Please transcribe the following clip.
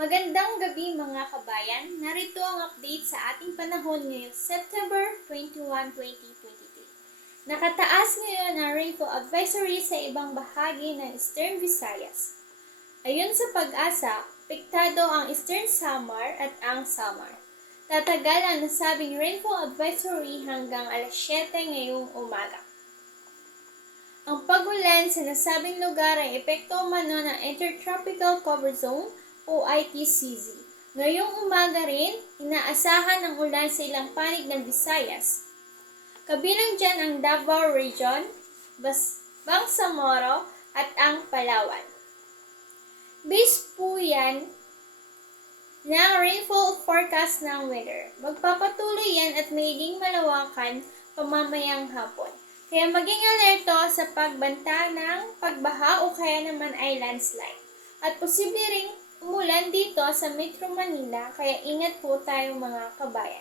Magandang gabi mga kabayan. Narito ang update sa ating panahon ngayong September 21, 2023. Nakataas ngayon ang rainfall advisory sa ibang bahagi ng Eastern Visayas. Ayon sa Pag-asa, apektado ang Eastern Samar at ang Samar. Tatagal ang nasabing rainfall advisory hanggang alas 7 ngayong umaga. Ang pag-ulan sa nasabing lugar ay epekto umano ng Intertropical Cover Zone o ITCZ. Ngayong umaga rin, inaasahan ang ulan sa ilang panig ng Visayas. Kabilang dyan ang Davao Region, Bangsamoro at ang Palawan. Base po yan ng rainfall forecast ng weather. Magpapatuloy yan at magiging malawakan pamamayang hapon. Kaya maging alerto sa pagbanta ng pagbaha o kaya naman ay landslide. At posible ring umulan dito sa Metro Manila, kaya ingat po tayo mga kabayan.